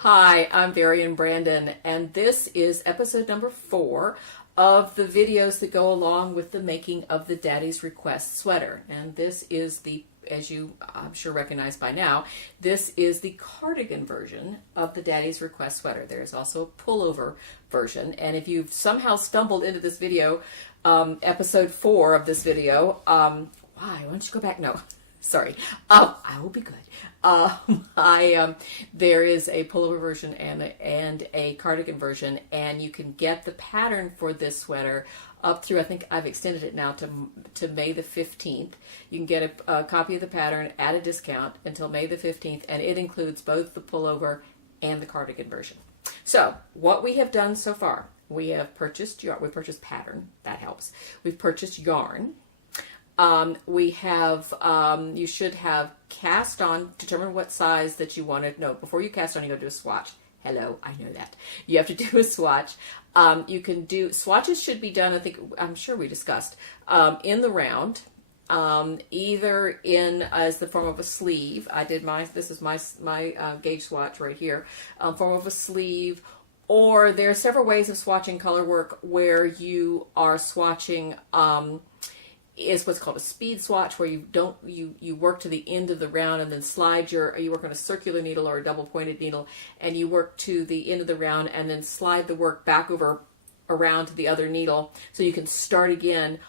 Hi, I'm Varian Brandon, and this is episode number 4 of the videos that go along with the making of the Daddy's Request sweater. And this is the, as you I'm sure recognize by now, this is the cardigan version of the Daddy's Request sweater. There's also a pullover version, and if you've somehow stumbled into this video, episode 4 of this video, why don't you go back? No. Sorry. I will be good. There is a pullover version and a cardigan version, and you can get the pattern for this sweater up through, I think I've extended it now to May the 15th. You can get a copy of the pattern at a discount until May the 15th, and it includes both the pullover and the cardigan version. So what we have done so far, we have purchased yarn. We purchased pattern. That helps. We've purchased yarn. We have, you should have cast on, determine what size that you want to know. Before you cast on, you go do a swatch. Hello, I know that. You have to do a swatch. You can do, swatches should be done, I'm sure we discussed, in the round, either in as the form of a sleeve. I did this is my gauge swatch right here, form of a sleeve, or there are several ways of swatching color work where you are swatching, is what's called a speed swatch, where you work to the end of the round and then slide you work on a circular needle or a double pointed needle, and you work to the end of the round and then slide the work back around to the other needle, so you can start again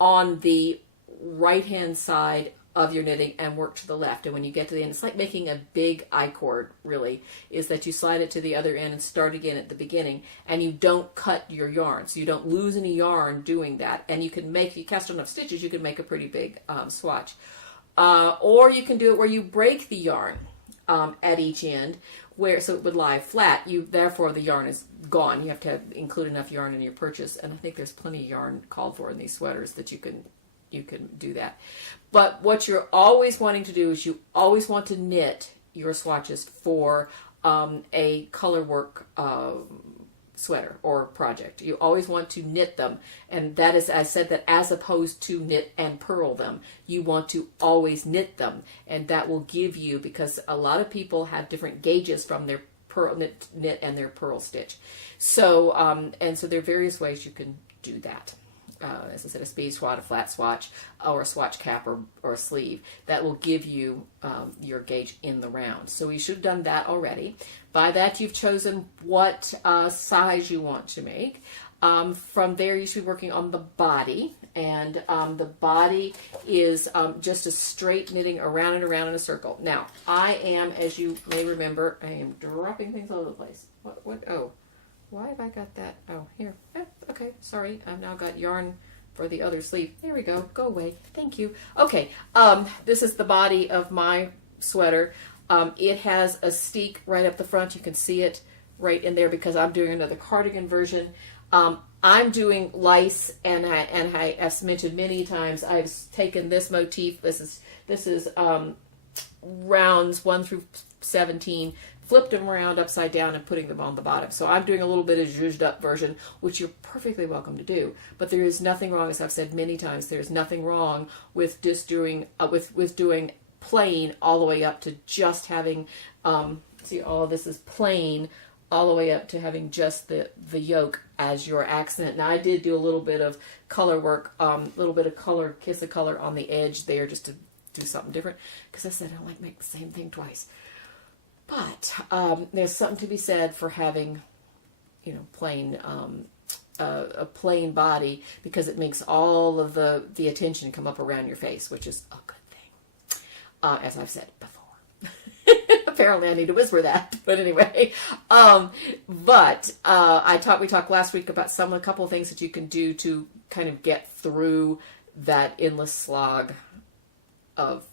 on the right hand side of your knitting and work to the left. And when you get to the end, it's like making a big I-cord, really, is that you slide it to the other end and start again at the beginning, and you don't cut your yarn, so you don't lose any yarn doing that. And you cast enough stitches, you can make a pretty big swatch. Or you can do it where you break the yarn at each end, so it would lie flat. Therefore the yarn is gone. You have to include enough yarn in your purchase, and I think there's plenty of yarn called for in these sweaters that you can do that. But what you're always wanting to do is you always want to knit your swatches for a color work sweater or project. You always want to knit them, and that is, I said, that as opposed to knit and purl them, you want to always knit them, and that will give you, because a lot of people have different gauges from their knit and their purl stitch. So and so there are various ways you can do that. As I said, a speed swatch, a flat swatch, or a swatch cap or a sleeve. That will give you your gauge in the round. So you should have done that already. By that, you've chosen what size you want to make. From there, you should be working on the body. And the body is just a straight knitting around and around in a circle. Now, I am, as you may remember, I am dropping things all over the place. Oh. Why have I got that? Oh, here. Okay, sorry. I've now got yarn for the other sleeve. There we go. Go away. Thank you. Okay, this is the body of my sweater. It has a steek right up the front. You can see it right in there because I'm doing another cardigan version. I'm doing lice, and I have mentioned many times, I've taken this motif. This is rounds 1 through 17, flipped them around upside down and putting them on the bottom. So I'm doing a little bit of zhuzhed up version, which you're perfectly welcome to do. But there is nothing wrong, as I've said many times, there's nothing wrong with just doing with doing plain all the way up to just having see, all this is plain all the way up to having just the yoke as your accent. Now I did do a little bit of color work, little bit of color, kiss of color on the edge there, just to do something different, because I said I don't like to make the same thing twice. But there's something to be said for having, plain a plain body, because it makes all of the attention come up around your face, which is a good thing, as I've said before. Apparently, I need to whisper that, but anyway. We talked last week about a couple of things that you can do to kind of get through that endless slog of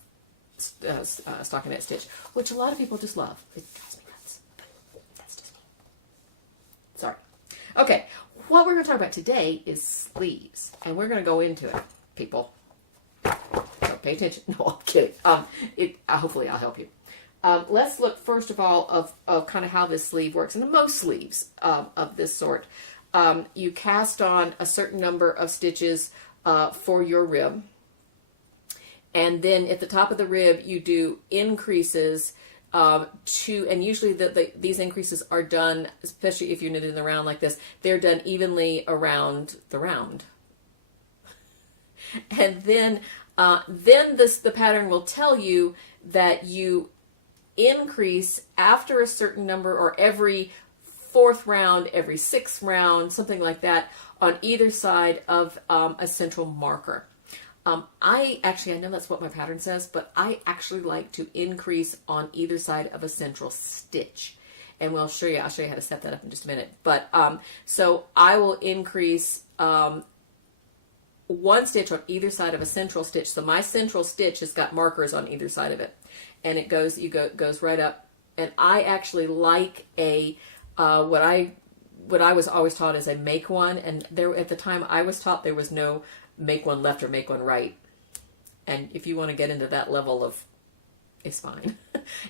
stockinette stitch, which a lot of people just love. It drives me nuts. That's just me. Sorry. Okay, what we're going to talk about today is sleeves, and we're going to go into it, people. So pay attention. No, I'm kidding. Hopefully I'll help you. Let's look first of all of kind of how this sleeve works. And most sleeves of this sort, you cast on a certain number of stitches for your rib. And then at the top of the rib, you do increases and usually these increases are done, especially if you're knitting the round like this, they're done evenly around the round. And then the pattern will tell you that you increase after a certain number, or every fourth round, every sixth round, something like that, on either side of a central marker. I know that's what my pattern says, but I actually like to increase on either side of a central stitch. And I'll show you how to set that up in just a minute. But so I will increase one stitch on either side of a central stitch. So my central stitch has got markers on either side of it, and it goes right up. And I actually like a what I was always taught as a make one, and there at the time I was taught there was no make one left or make one right. And if you want to get into that level of, it's fine.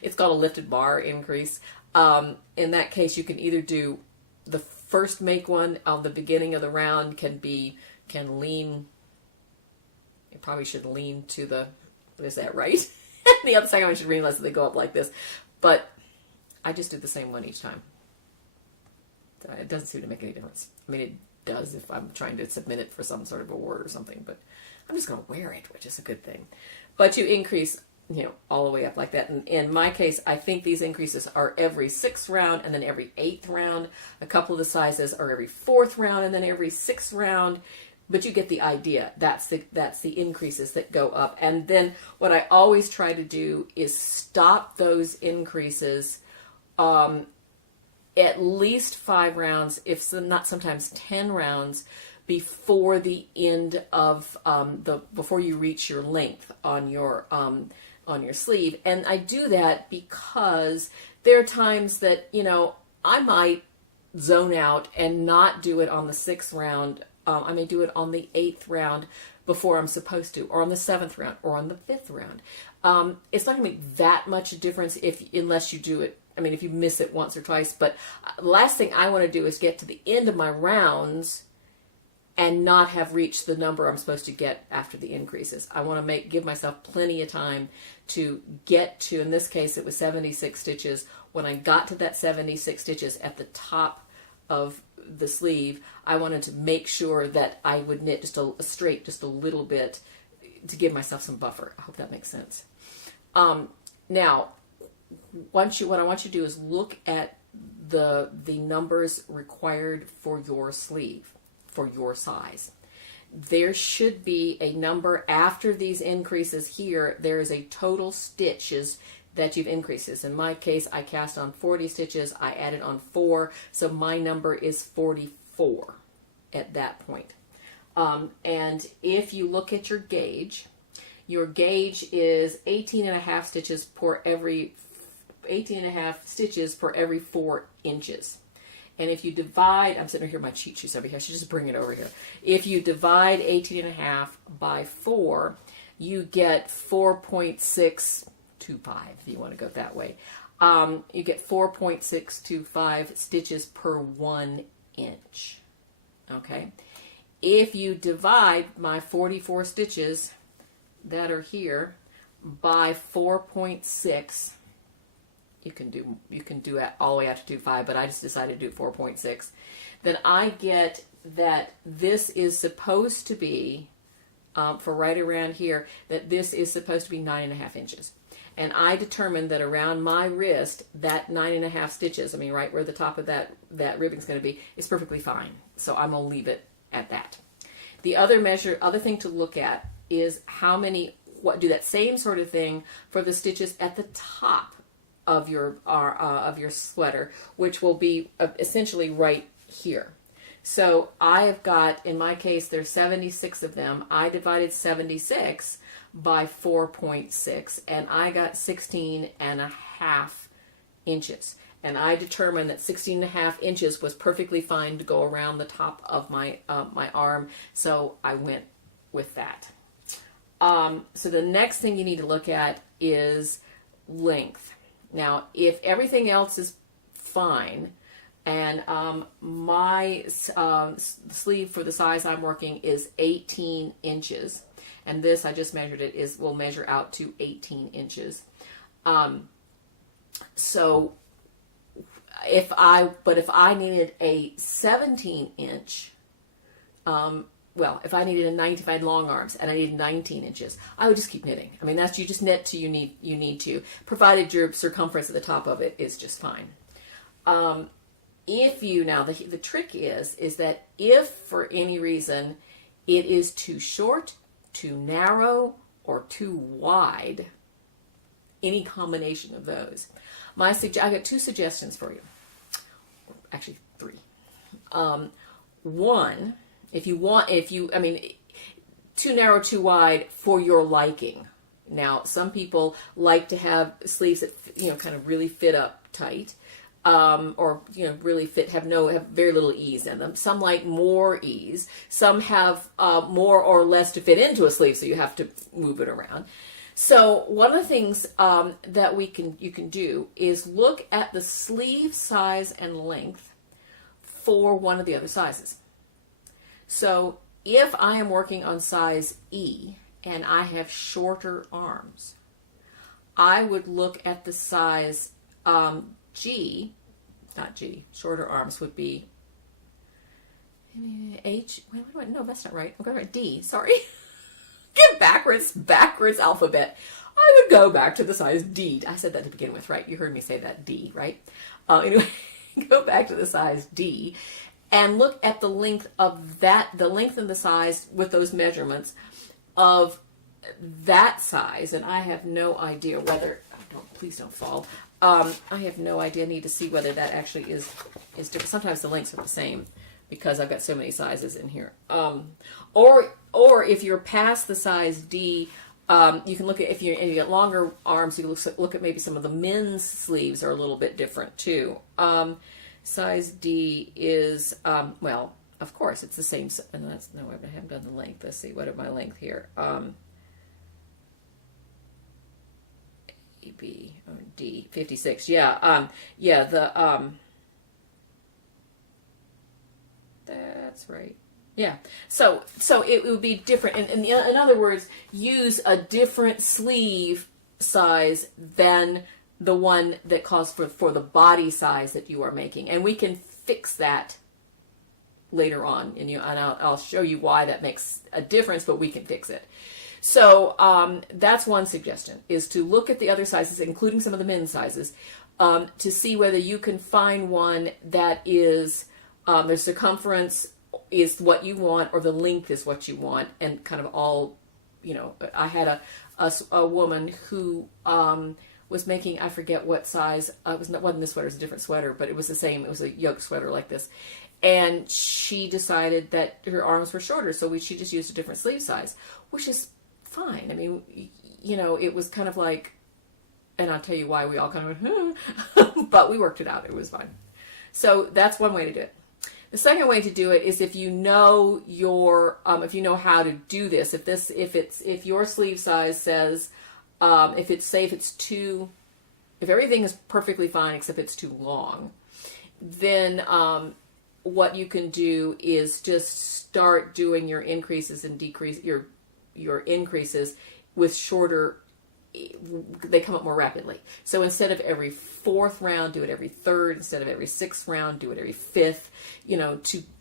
It's called a lifted bar increase. In that case, you can either do the first make one on the beginning of the round can lean. You probably should lean to the, what is that, right? The other second one should lean less, so they go up like this. But I just do the same one each time. So it doesn't seem to make any difference. I mean, it does if I'm trying to submit it for some sort of award or something, but I'm just going to wear it, which is a good thing. But you increase, all the way up like that. And in my case, I think these increases are every sixth round and then every eighth round. A couple of the sizes are every fourth round and then every sixth round. But you get the idea. That's the increases that go up. And then what I always try to do is stop those increases at least 5 rounds, if not sometimes 10 rounds, before the end of before you reach your length on your sleeve. And I do that because there are times that I might zone out and not do it on the 6th round. I may do it on the 8th round before I'm supposed to, or on the 7th round, or on the 5th round. It's not going to make that much a difference unless you do it. I mean, if you miss it once or twice. But the last thing I want to do is get to the end of my rounds and not have reached the number I'm supposed to get after the increases. I want to give myself plenty of time to get to, in this case, it was 76 stitches. When I got to that 76 stitches at the top of the sleeve, I wanted to make sure that I would knit just a straight, just a little bit, to give myself some buffer. I hope that makes sense. Now, what I want you to do is look at the numbers required for your sleeve, for your size. There should be a number after these increases here. There is a total stitches that you've increases. In my case, I cast on 40 stitches. I added on 4, so my number is 44 at that point. And if you look at your gauge is 18.5 stitches per every 4 inches. And if you divide, I'm sitting here with my cheat sheets over here, I should just bring it over here. If you divide 18.5 by 4, you get 4.625, if you want to go that way. You get 4.625 stitches per 1 inch. Okay? If you divide my 44 stitches that are here by 4.6, you can do it all the way out to 2.5, but I just decided to do 4.6. Then I get that this is supposed to be, for right around here, that this is supposed to be 9.5 inches. And I determined that around my wrist, that 9.5 stitches, I mean right where the top of that ribbon's going to be, is perfectly fine. So I'm going to leave it at that. The other thing to look at is do that same sort of thing for the stitches at the top of your sweater, which will be essentially right here. So I have got, in my case, there's 76 of them. I divided 76 by 4.6, and I got 16.5 inches. And I determined that 16.5 inches was perfectly fine to go around the top of my arm, so I went with that. So the next thing you need to look at is length. Now, if everything else is fine, and my sleeve for the size I'm working is 18 inches, and this, I just measured it, will measure out to 18 inches. So if I needed a 17 inch, if I needed if I had long arms and I needed 19 inches, I would just keep knitting. I mean, you just knit till you need to, provided your circumference at the top of it is just fine. If you, now the trick is that if for any reason it is too short, too narrow, or too wide, any combination of those, I got 2 suggestions for you. Actually, 3. One, too narrow, too wide for your liking. Now, some people like to have sleeves that kind of really fit up tight, or really have very little ease in them. Some like more ease. Some have more or less to fit into a sleeve, so you have to move it around. So one of the things that you can do is look at the sleeve size and length for one of the other sizes. So if I am working on size E and I have shorter arms, I would look at the size G, not G, shorter arms would be H, no, that's not right. I'm going to write D, sorry. Get backwards alphabet. I would go back to the size D. I said that to begin with, right? You heard me say that, D, right? Anyway, go back to the size D and look at the length of the length and the size with those measurements of that size. And I have no idea whether, please don't fall. I have no idea, I need to see whether that actually is different. Sometimes the lengths are the same because I've got so many sizes in here. Or if you're past the size D, you can look at, if you get longer arms, you can look at maybe some of the men's sleeves are a little bit different too. Size D is, of course, it's the same. And I haven't done the length. Let's see, what is my length here? B, D, 56. Yeah, that's right. Yeah, so it would be different. In other words, use a different sleeve size than the one that calls for the body size that you are making. And we can fix that later on. And I'll show you why that makes a difference, but we can fix it. So that's one suggestion, is to look at the other sizes, including some of the men's sizes, to see whether you can find one that is, the circumference is what you want or the length is what you want, and kind of all, I had a woman who was making, I forget what size, wasn't this sweater, it was a different sweater, but it was the same, it was a yoke sweater like this. And she decided that her arms were shorter, so she just used a different sleeve size, which is fine. I mean, it was kind of like, and I'll tell you why we all kind of went, but we worked it out. It was fine. So that's one way to do it. The second way to do it is if you know how to do this. If your sleeve size says, if everything is perfectly fine except it's too long, then what you can do is just start doing your increases and your increases with shorter. They come up more rapidly. So instead of every 4th round, do it every 3rd. Instead of every 6th round, do it every 5th.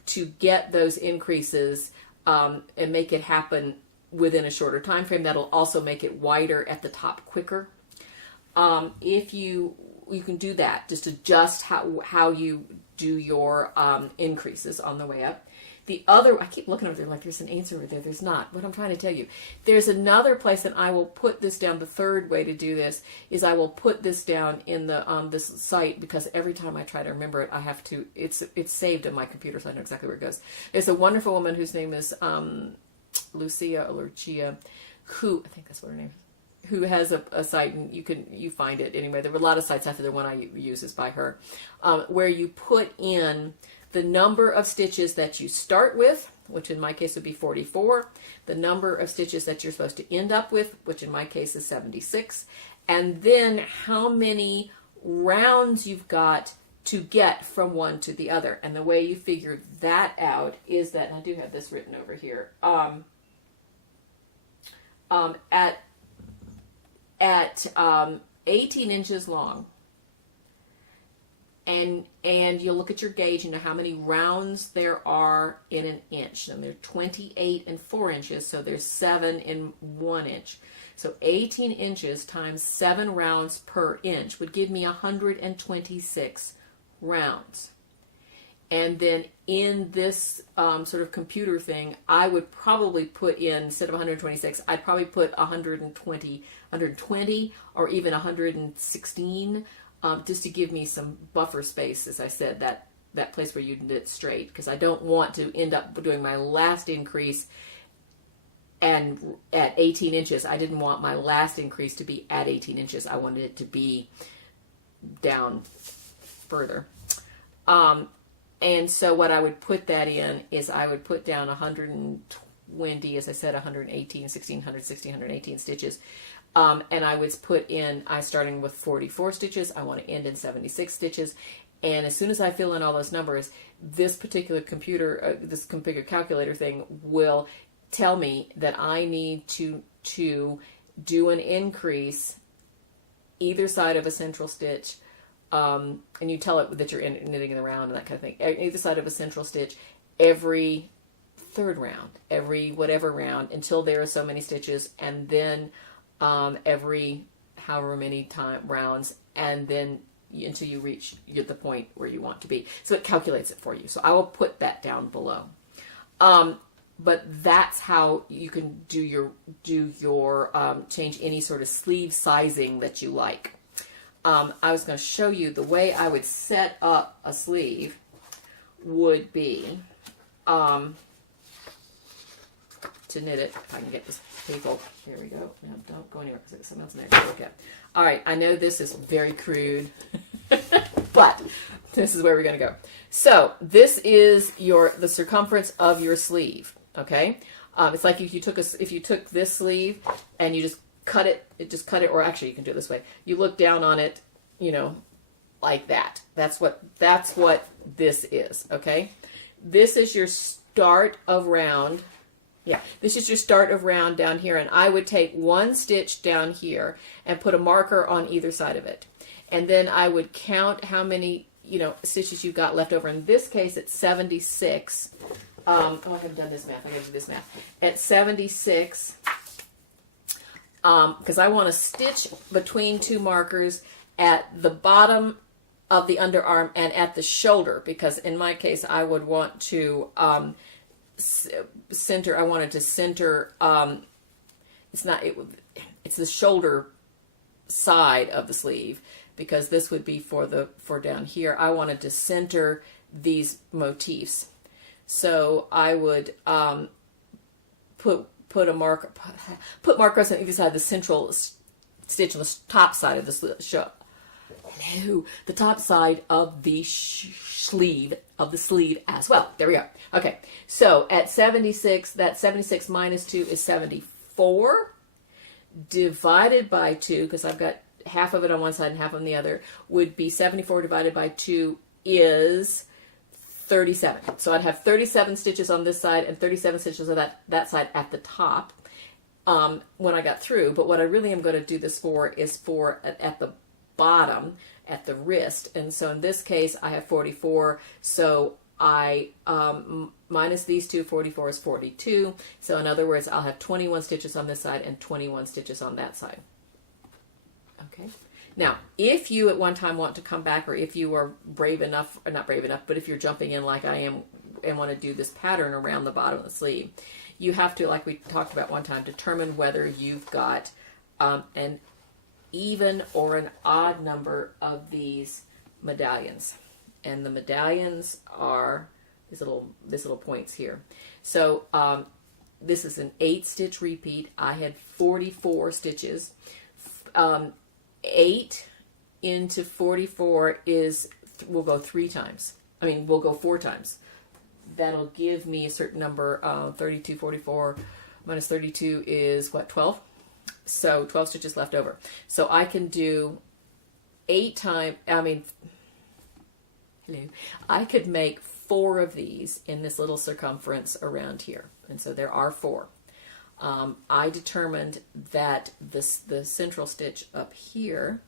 To get those increases and make it happen within a shorter time frame. That'll also make it wider at the top quicker. If you can do that, just adjust how you do your increases on the way up. The other, I keep looking over there like there's an answer over there. There's not. What I'm trying to tell you, there's another place that I will put this down. The third way to do this is I will put this down in the this site, because every time I try to remember it, I have to. It's saved on my computer, so I know exactly where it goes. There's a wonderful woman whose name is Lucia, who I think that's what her name is, who has a site, and you find it anyway. There were a lot of sites after the one I use is by her, where you put in the number of stitches that you start with, which in my case would be 44, the number of stitches that you're supposed to end up with, which in my case is 76, and then how many rounds you've got to get from one to the other. And the way you figure that out is that, and I do have this written over here, at 18 inches long, and you'll look at your gauge and know how many rounds there are in an inch. And there are 28 and 4 inches, so there's 7 in 1 inch. So 18 inches times 7 rounds per inch would give me 126 rounds. And then in this sort of computer thing, I would probably put in, instead of 126, I'd probably put 120 or even 116, just to give me some buffer space, as I said, that place where you knit straight, because I don't want to end up doing my last increase and at 18 inches. I didn't want my last increase to be at 18 inches. I wanted it to be down further. And so what I would put that in is I would put down 120, as I said, 118, 1616, 118 stitches. And I would put in, I'm starting with 44 stitches. I want to end in 76 stitches. And as soon as I fill in all those numbers, this particular computer, this configure calculator thing will tell me that I need to do an increase either side of a central stitch. And you tell it that you're knitting the round and that kind of thing. Either side of a central stitch every third round, every whatever round, until there are so many stitches, and then every however many rounds, and then until you get the point where you want to be. So it calculates it for you. So I will put that down below. But that's how you can do your change any sort of sleeve sizing that you like. I was going to show you the way I would set up a sleeve would be to knit it. If I can get this paper. Here we go. Now don't go anywhere because there's something else in there to look at. All right, I know this is very crude, but this is where we're going to go. So this is the circumference of your sleeve. Okay, it's like if you took this sleeve and you just cut it, or actually you can do it this way. You look down on it, like that. That's what this is. Okay, this is your start of round. Yeah, this is your start of round down here, and I would take one stitch down here and put a marker on either side of it, and then I would count how many stitches you've got left over. In this case, it's 76. I haven't done this math. I got to do this math. At 76, because I want to stitch between two markers at the bottom of the underarm and at the shoulder, because in my case, I would want to center. I wanted to center. It's the shoulder side of the sleeve, because this would be for down here. I wanted to center these motifs. So I would put markers on either side of the central stitch on the top side of the the top side of the sleeve as well. There we go. Okay, so at 76, that 76 minus 2 is 74, divided by 2, because I've got half of it on one side and half on the other, would be 74 divided by 2 is 37. So I'd have 37 stitches on this side and 37 stitches on that side at the top when I got through. But what I really am going to do this for is at the bottom, at the wrist. And so in this case, I have 44. So I minus these two, 44 is 42. So in other words, I'll have 21 stitches on this side and 21 stitches on that side. Okay. Now, if you at one time want to come back, or if you are brave enough, or not brave enough, but if you're jumping in like I am and want to do this pattern around the bottom of the sleeve, you have to, like we talked about one time, determine whether you've got an even or an odd number of these medallions. And the medallions are these little points here. So this is an 8-stitch repeat. I had 44 stitches. 8 into 44 we'll go 3 times. We'll go 4 times. That'll give me a certain number. 32, 44 minus 32 is what, 12? So 12 stitches left over. So I can do I could make 4 of these in this little circumference around here. And so there are 4. I determined that the central stitch up here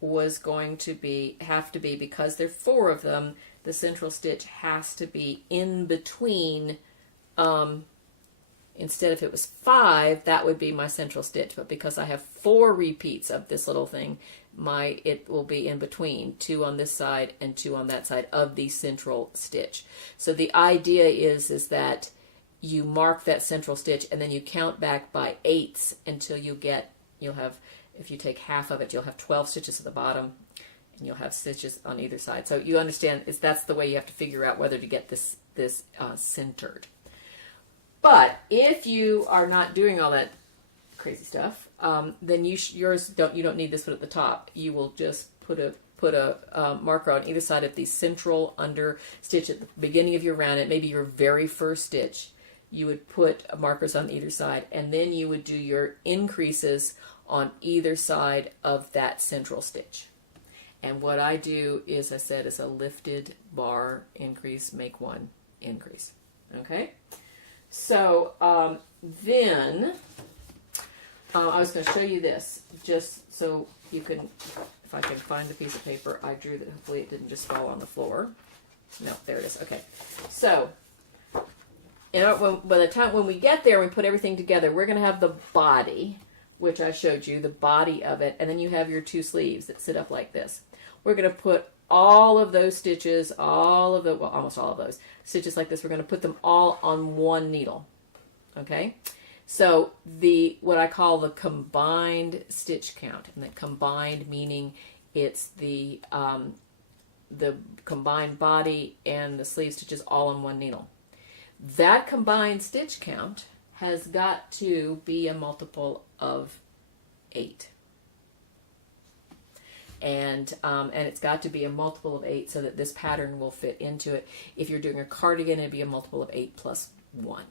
was going to have to be, because there are 4 of them, the central stitch has to be in between. Instead, if it was 5, that would be my central stitch. But because I have 4 repeats of this little thing, it will be in between, 2 on this side and 2 on that side of the central stitch. So the idea is that you mark that central stitch and then you count back by 8ths until you'll have, if you take half of it, you'll have 12 stitches at the bottom and you'll have stitches on either side. So you understand, that's the way you have to figure out whether to get this centered. But if you are not doing all that crazy stuff, then you don't need this one at the top. You will just put a marker on either side of the central under stitch at the beginning of your round. It may be your very first stitch. You would put markers on either side, and then you would do your increases on either side of that central stitch. And what I do is, I said, is a lifted bar increase, make 1 increase. Okay? So then I was going to show you this, just so you can, if I can find the piece of paper I drew that, hopefully it didn't just fall on the floor. No, there it is. Okay. So by the time when we get there, we put everything together, we're going to have the body, which I showed you, the body of it, and then you have your 2 sleeves that sit up like this. We're going to put all of those stitches, almost all of those stitches like this, we're going to put them all on 1 needle. Okay? So what I call the combined stitch count, and that combined meaning it's the combined body and the sleeve stitches all on 1 needle. That combined stitch count has got to be a multiple of 8. And it's got to be a multiple of 8 so that this pattern will fit into it. If you're doing a cardigan, it'd be a multiple of 8 plus 1,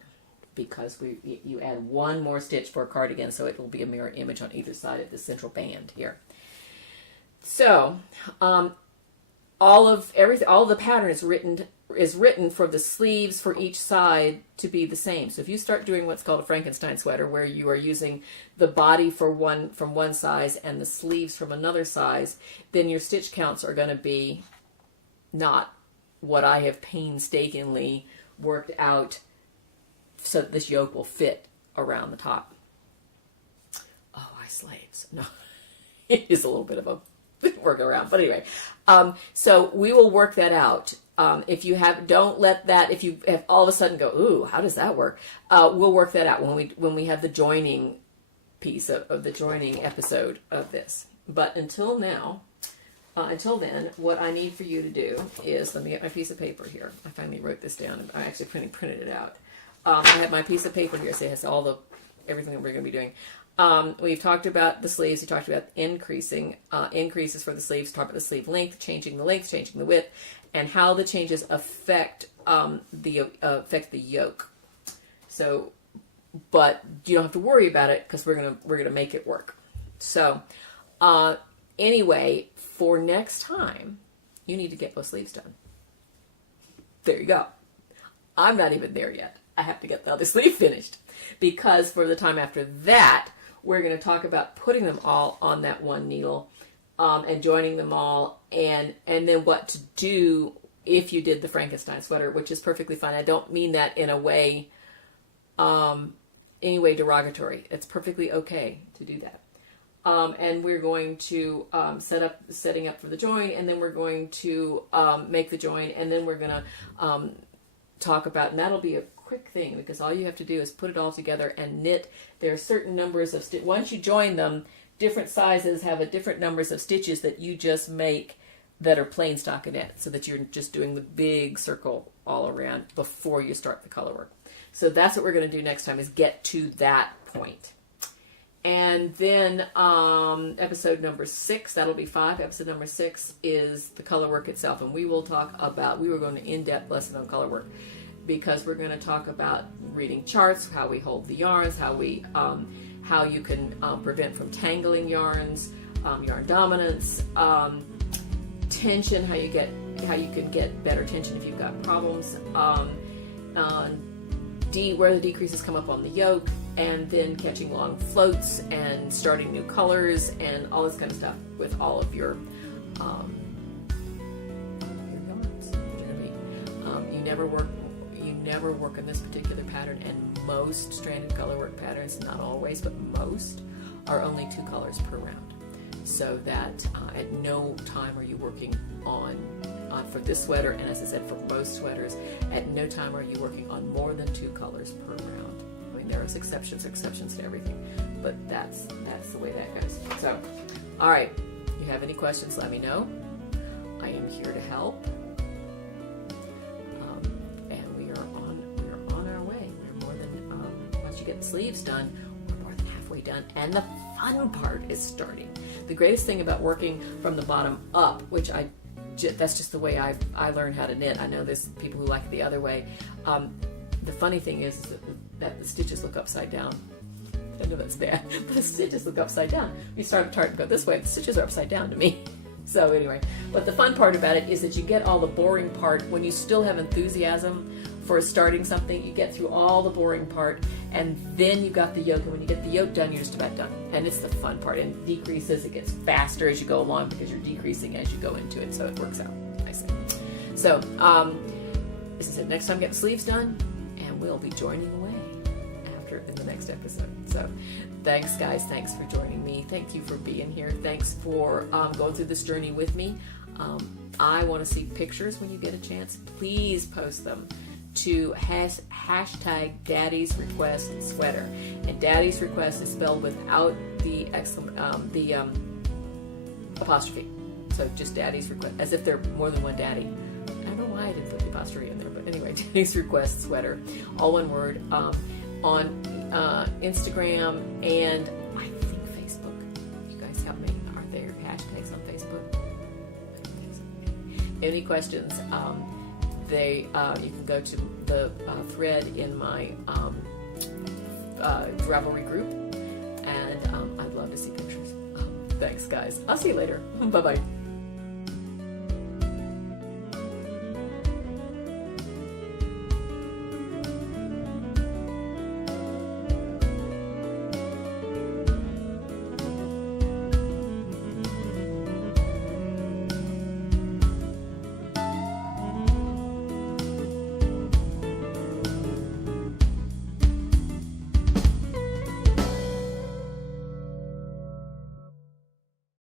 because you add 1 more stitch for a cardigan, so it will be a mirror image on either side of the central band here. So all of the pattern is written for the sleeves for each side to be the same. So if you start doing what's called a Frankenstein sweater, where you are using the body from one size and the sleeves from another size, then your stitch counts are going to be not what I have painstakingly worked out so that this yoke will fit around the top. Oh, I slaves. No, it is a little bit of a workaround, but anyway. So we will work that out. If you have all of a sudden go, ooh, how does that work? We'll work that out when we have the joining piece of the joining episode of this. But until then, what I need for you to do is, let me get my piece of paper here. I finally wrote this down. I actually printed it out. I have my piece of paper here, so it has everything that we're going to be doing. We've talked about the sleeves. We talked about increases for the sleeves. Talked about the sleeve length, changing the width, and how the changes affect the yoke. So, but you don't have to worry about it, because we're gonna make it work. So, anyway, for next time, you need to get both sleeves done. There you go. I'm not even there yet. I have to get the other sleeve finished, because for the time after that, we're going to talk about putting them all on that 1 needle, and joining them all, and then what to do if you did the Frankenstein sweater, which is perfectly fine. I don't mean that in a way, any way derogatory. It's perfectly okay to do that. And we're going to setting up for the join, and then we're going to make the join, and then we're going to talk about, and that'll be a quick thing, because all you have to do is put it all together and knit. There are certain numbers of once you join them, different sizes have a different numbers of stitches that you just make that are plain stockinette, so that you're just doing the big circle all around before you start the color work. So that's what we're going to do next time, is get to that point. And then episode number 6, that'll be 5. Episode number 6 is the color work itself, and we were going to in-depth lesson on color work, because we're going to talk about reading charts, how we hold the yarns, how you can prevent from tangling yarns, yarn dominance, tension, how you can get better tension if you've got problems, where the decreases come up on the yoke, and then catching long floats and starting new colors and all this kind of stuff with all of your yarns. You never work in this particular pattern, and most stranded colorwork patterns, not always, but most, are only 2 colors per round. So that at no time are you working on for this sweater, and as I said, for most sweaters, at no time are you working on more than 2 colors per round. I mean, there are exceptions to everything, but that's the way that goes. So, all right, if you have any questions, let me know. I am here to help, and we are on our way. We're more than once you get the sleeves done, we're more than halfway done, and the fun part is starting. The greatest thing about working from the bottom up, which that's just the way I learned how to knit. I know there's people who like it the other way. The funny thing is that the stitches look upside down. I know that's bad, but the stitches look upside down. You start to go this way, the stitches are upside down to me. So anyway, but the fun part about it is that you get all the boring part when you still have enthusiasm for starting something. You get through all the boring part, and then you got the yoke, and when you get the yoke done, you're just about done. And it's the fun part. And it decreases, it gets faster as you go along because you're decreasing as you go into it, so it works out nicely. So, as I said, next time get the sleeves done, and we'll be joining away in the next episode. So thanks, guys. Thanks for joining me. Thank you for being here. Thanks for going through this journey with me. I want to see pictures when you get a chance. Please post them to hashtag Daddy's Request Sweater. And Daddy's Request is spelled without the apostrophe. So just Daddy's Request, as if there are more than one daddy. I don't know why I didn't put the apostrophe in there, but anyway, Daddy's Request Sweater, all one word, on Instagram and I think Facebook. You guys have me. Are there hashtags on Facebook? Any questions? You can go to the thread in my Ravelry group, and I'd love to see pictures. Thanks, guys. I'll see you later. Bye-bye.